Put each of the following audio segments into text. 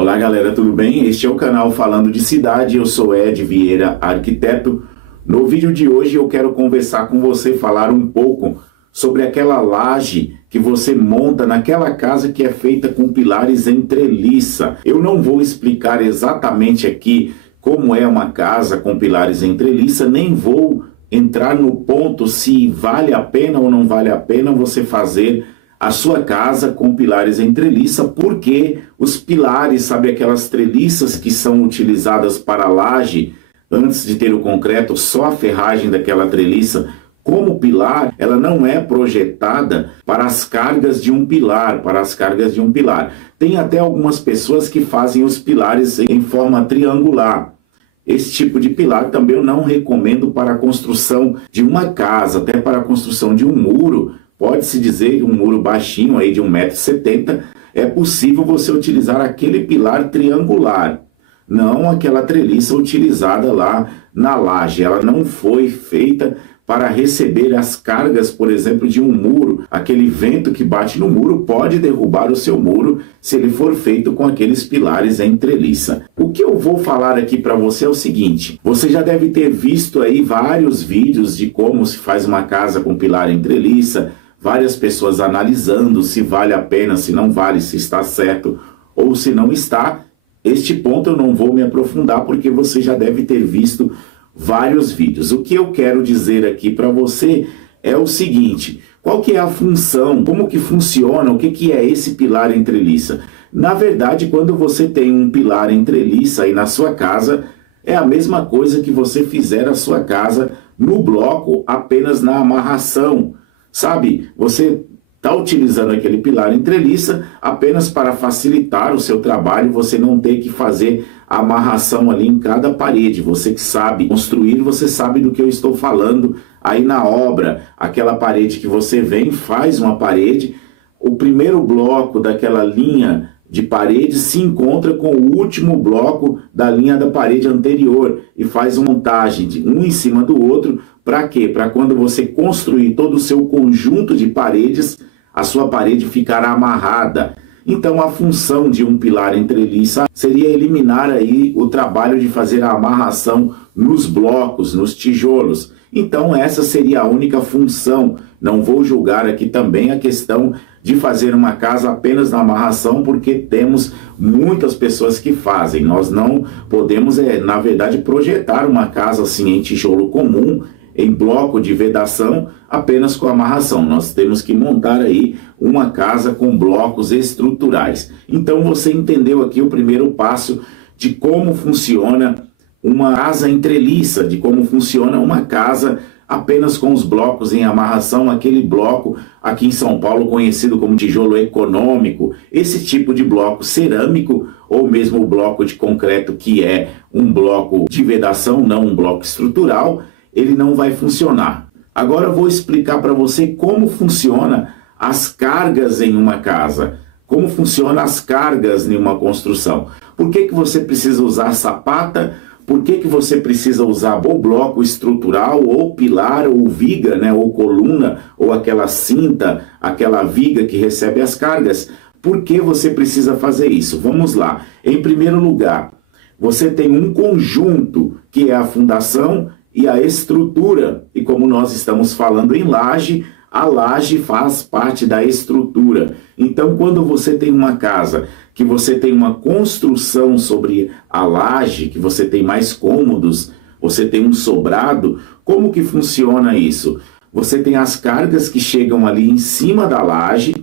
Olá galera, tudo bem? Este é o canal Falando de Cidade, eu sou Ed Vieira, arquiteto. No vídeo de hoje eu quero conversar com você, falar um pouco sobre aquela laje que você monta naquela casa que é feita com pilares em treliça. Eu não vou explicar exatamente aqui como é uma casa com pilares em treliça, nem vou entrar no ponto se vale a pena ou não vale a pena você fazer a sua casa com pilares em treliça, porque os pilares, sabe, aquelas treliças que são utilizadas para a laje, antes de ter o concreto, só a ferragem daquela treliça, como pilar, ela não é projetada para as cargas de um pilar, Tem até algumas pessoas que fazem os pilares em forma triangular. Esse tipo de pilar também eu não recomendo para a construção de uma casa, até para a construção de um muro. Pode-se dizer que um muro baixinho aí de 1,70 m, é possível você utilizar aquele pilar triangular, não aquela treliça utilizada lá na laje. Ela não foi feita para receber as cargas, por exemplo, de um muro. Aquele vento que bate no muro pode derrubar o seu muro se ele for feito com aqueles pilares em treliça. O que eu vou falar aqui para você é o seguinte: você já deve ter visto aí vários vídeos de como se faz uma casa com pilar em treliça, várias pessoas analisando se vale a pena, se não vale, se está certo ou se não está. Este ponto eu não vou me aprofundar porque você já deve ter visto vários vídeos. O que eu quero dizer aqui para você é o seguinte: qual que é a função, como que funciona, o que é esse pilar em treliça? Na verdade, quando você tem um pilar em treliça aí na sua casa, é a mesma coisa que você fizer a sua casa no bloco, apenas na amarração. Sabe, você está utilizando aquele pilar em treliça apenas para facilitar o seu trabalho, você não ter que fazer a amarração ali em cada parede. Você que sabe construir, você sabe do que eu estou falando aí na obra. Aquela parede que você vem, faz uma parede, o primeiro bloco daquela linha de parede se encontra com o último bloco da linha da parede anterior e faz uma montagem de um em cima do outro. Para quê? Para quando você construir todo o seu conjunto de paredes, a sua parede ficará amarrada. Então a função de um pilar em treliça seria eliminar aí o trabalho de fazer a amarração nos blocos, nos tijolos. Então essa seria a única função. Não vou julgar aqui também a questão de fazer uma casa apenas na amarração, porque temos muitas pessoas que fazem. Nós não podemos, na verdade, projetar uma casa assim em tijolo comum, em bloco de vedação, apenas com amarração. Nós temos que montar aí uma casa com blocos estruturais. Então você entendeu aqui o primeiro passo de como funciona uma casa em treliça, de como funciona uma casa apenas com os blocos em amarração, aquele bloco aqui em São Paulo conhecido como tijolo econômico. Esse tipo de bloco cerâmico, ou mesmo o bloco de concreto, que é um bloco de vedação, não um bloco estrutural, ele não vai funcionar. Agora eu vou explicar para você como funciona as cargas em uma casa, como funciona as cargas em uma construção. Por que você precisa usar sapata? Por que você precisa usar ou bloco estrutural, ou pilar, ou viga, né, ou coluna, ou aquela cinta, aquela viga que recebe as cargas? Por que você precisa fazer isso? Vamos lá. Em primeiro lugar, você tem um conjunto que é a fundação e a estrutura. E como nós estamos falando em laje, a laje faz parte da estrutura. Então, quando você tem uma casa que você tem uma construção sobre a laje, que você tem mais cômodos, você tem um sobrado, como que funciona isso? Você tem as cargas que chegam ali em cima da laje,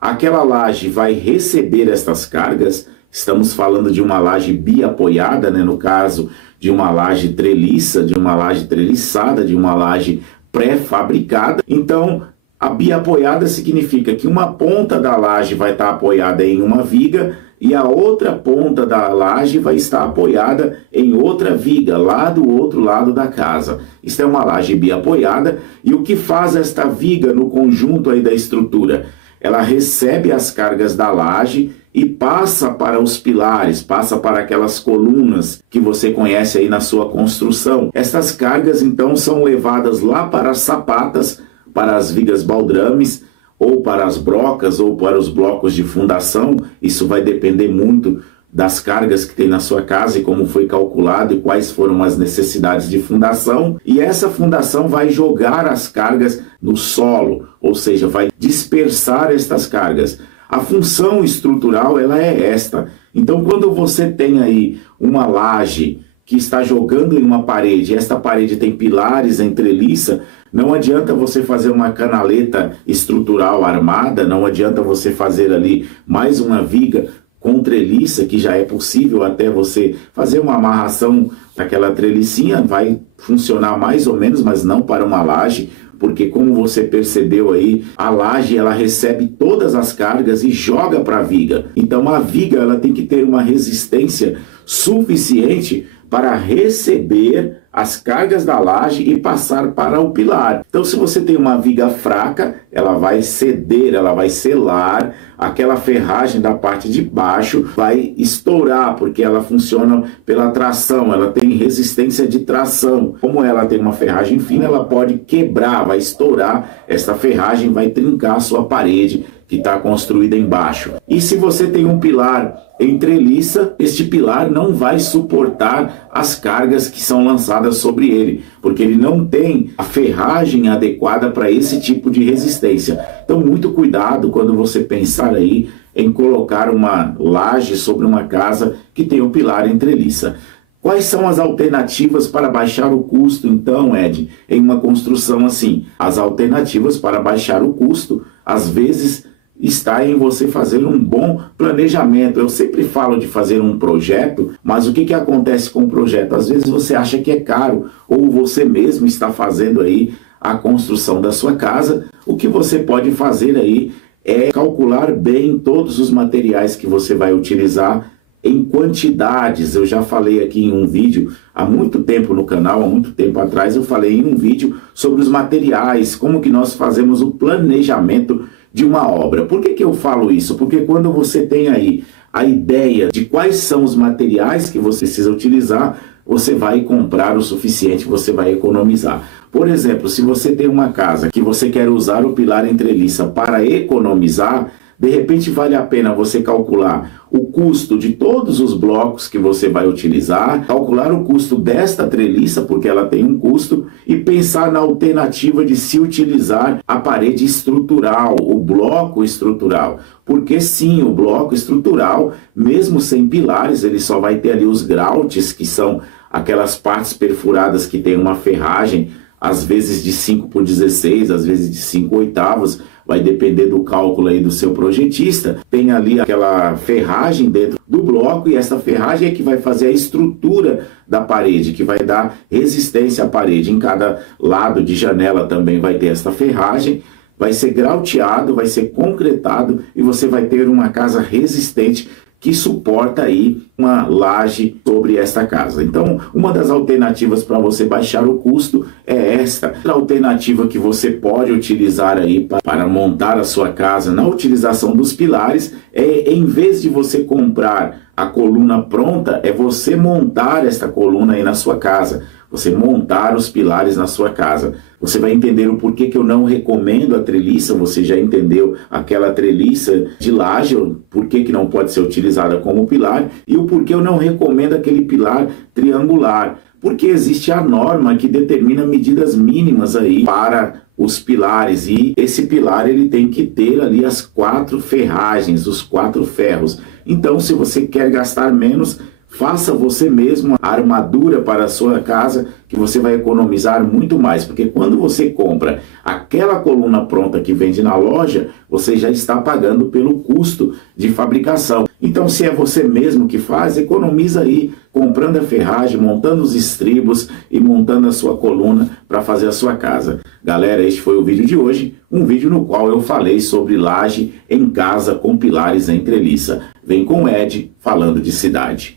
aquela laje vai receber estas cargas. Estamos falando de uma laje biapoiada, né? No caso de uma laje treliça, de uma laje treliçada, de uma laje pré-fabricada. Então, a biapoiada significa que uma ponta da laje vai estar apoiada em uma viga e a outra ponta da laje vai estar apoiada em outra viga, lá do outro lado da casa. Isso é uma laje biapoiada. E o que faz esta viga no conjunto aí da estrutura? Ela recebe as cargas da laje e passa para os pilares, passa para aquelas colunas que você conhece aí na sua construção. Essas cargas então são levadas lá para as sapatas, para as vigas baldrames, ou para as brocas, ou para os blocos de fundação. Isso vai depender muito das cargas que tem na sua casa e como foi calculado e quais foram as necessidades de fundação, e essa fundação vai jogar as cargas no solo, ou seja, vai dispersar estas cargas. A função estrutural ela é esta. Então, quando você tem aí uma laje que está jogando em uma parede, esta parede tem pilares em treliça, não adianta você fazer uma canaleta estrutural armada, não adianta você fazer ali mais uma viga com treliça, que já é possível até você fazer uma amarração daquela trelicinha, vai funcionar mais ou menos, mas não para uma laje, porque como você percebeu aí, a laje ela recebe todas as cargas e joga para a viga. Então a viga ela tem que ter uma resistência suficiente para receber as cargas da laje e passar para o pilar. Então, se você tem uma viga fraca, ela vai ceder, ela vai selar, aquela ferragem da parte de baixo vai estourar, porque ela funciona pela tração, ela tem resistência de tração. Como ela tem uma ferragem fina, ela pode quebrar, vai estourar, essa ferragem vai trincar a sua parede que está construída embaixo. E se você tem um pilar em treliça, este pilar não vai suportar as cargas que são lançadas sobre ele, porque ele não tem a ferragem adequada para esse tipo de resistência. Então, muito cuidado quando você pensar aí em colocar uma laje sobre uma casa que tem um pilar em treliça. Quais são as alternativas para baixar o custo, então, Ed, em uma construção assim? As alternativas para baixar o custo, às vezes, está em você fazer um bom planejamento. Eu sempre falo de fazer um projeto, mas o que acontece com o projeto? Às vezes você acha que é caro, ou você mesmo está fazendo aí a construção da sua casa. O que você pode fazer aí é calcular bem todos os materiais que você vai utilizar em quantidades. Eu já falei aqui em um vídeo há muito tempo no canal, há muito tempo atrás, eu falei em um vídeo sobre os materiais, como que nós fazemos o planejamento de uma obra. Por que eu falo isso? Porque quando você tem aí a ideia de quais são os materiais que você precisa utilizar, você vai comprar o suficiente, você vai economizar. Por exemplo, se você tem uma casa que você quer usar o pilar em treliça para economizar, de repente vale a pena você calcular o custo de todos os blocos que você vai utilizar, calcular o custo desta treliça, porque ela tem um custo, e pensar na alternativa de se utilizar a parede estrutural, o bloco estrutural. Porque sim, o bloco estrutural, mesmo sem pilares, ele só vai ter ali os grautes, que são aquelas partes perfuradas que tem uma ferragem, às vezes de 5x16, às vezes de 5/8, vai depender do cálculo aí do seu projetista. Tem ali aquela ferragem dentro do bloco, e essa ferragem é que vai fazer a estrutura da parede, que vai dar resistência à parede. Em cada lado de janela também vai ter essa ferragem, vai ser grauteado, vai ser concretado, e você vai ter uma casa resistente que suporta aí uma laje sobre esta casa. Então, uma das alternativas para você baixar o custo é esta. A alternativa que você pode utilizar aí para montar a sua casa na utilização dos pilares é, em vez de você comprar a coluna pronta, é você montar esta coluna aí na sua casa. Você montar os pilares na sua casa. Você vai entender o porquê que eu não recomendo a treliça. Você já entendeu aquela treliça de laje, por que não pode ser utilizada como pilar, e o porquê eu não recomendo aquele pilar triangular. Porque existe a norma que determina medidas mínimas aí para os pilares, e esse pilar ele tem que ter ali as 4 ferragens, os 4 ferros. Então, se você quer gastar menos, faça você mesmo a armadura para a sua casa, que você vai economizar muito mais, porque quando você compra aquela coluna pronta que vende na loja, você já está pagando pelo custo de fabricação. Então, se é você mesmo que faz, economiza aí, comprando a ferragem, montando os estribos e montando a sua coluna para fazer a sua casa. Galera, este foi o vídeo de hoje, um vídeo no qual eu falei sobre laje em casa com pilares em treliça. Vem com o Ed falando de cidade.